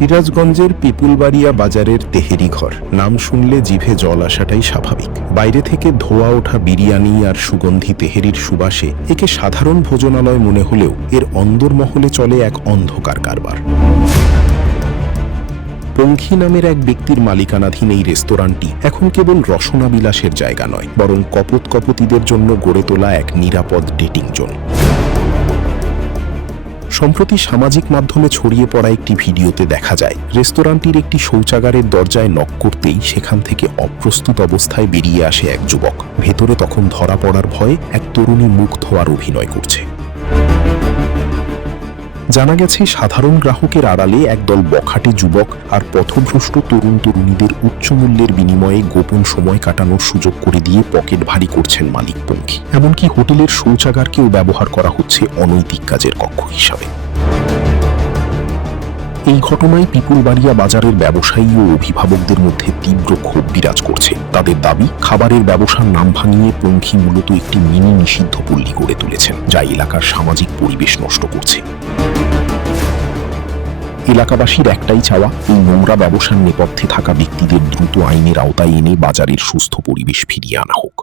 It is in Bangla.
সিরাজগঞ্জের পিপুলবাড়িয়া বাজারের তেহেরি ঘর নাম শুনলে জিভে জল আসাটাই স্বাভাবিক। বাইরে থেকে ধোয়া ওঠা বিরিয়ানি আর সুগন্ধি তেহেরির সুবাসে একে সাধারণ ভোজনালয় মনে হলেও এর অন্দরমহলে চলে এক অন্ধকার কারবার। পঙ্খী নামের এক ব্যক্তির মালিকানাধীন এই রেস্তোরাঁটি এখন কেবল রসনা বিলাসের জায়গা নয়, বরং কপোতকপতিদের জন্য গড়ে তোলা এক নিরাপদ ডেটিং জোন। সম্প্রতি সামাজিক মাধ্যমে ছড়িয়ে পড়া একটি ভিডিওতে দেখা যায় রেস্তোরাঁটির একটি শৌচাগারের দরজায় নক করতেই সেখান থেকে অপ্রস্তুত অবস্থায় বেরিয়ে আসে এক যুবক। ভেতরে তখন ধরা পড়ার ভয়ে এক তরুণী মুখ ধোয়ার অভিনয় করছে। জানা গেছে সাধারণ গ্রাহকের আড়ালে একদল বখাটে যুবক আর পথভ্রষ্ট তরুণ তরুণীদের উচ্চ মূল্যের বিনিময়ে গোপন সময় কাটানোর সুযোগ করে দিয়ে পকেট ভারী করছেন মালিক পঙ্খী। এমনকি হোটেলের শৌচাগারকেও ব্যবহার করা হচ্ছে অনৈতিক কাজের কক্ষ হিসাবে। এই ঘটনায় পিপুলবাড়িয়া বাজারের ব্যবসায়ী ও অভিভাবকদের মধ্যে তীব্র ক্ষোভ বিরাজ করছে। তাদের দাবি, খাবারের ব্যবসার নাম ভাঙিয়ে পঙ্খী মূলত একটি মিনি নিষিদ্ধ পল্লী গড়ে তুলেছেন, যা এলাকার সামাজিক পরিবেশ নষ্ট করছে। এলাকাবাসীর একটাই চাওয়া, এই নোংরা ব্যবসার নেপথ্যে থাকা ব্যক্তিদের দ্রুত আইনের আওতায় এনে বাজারের সুস্থ পরিবেশ ফিরিয়ে আনা হোক।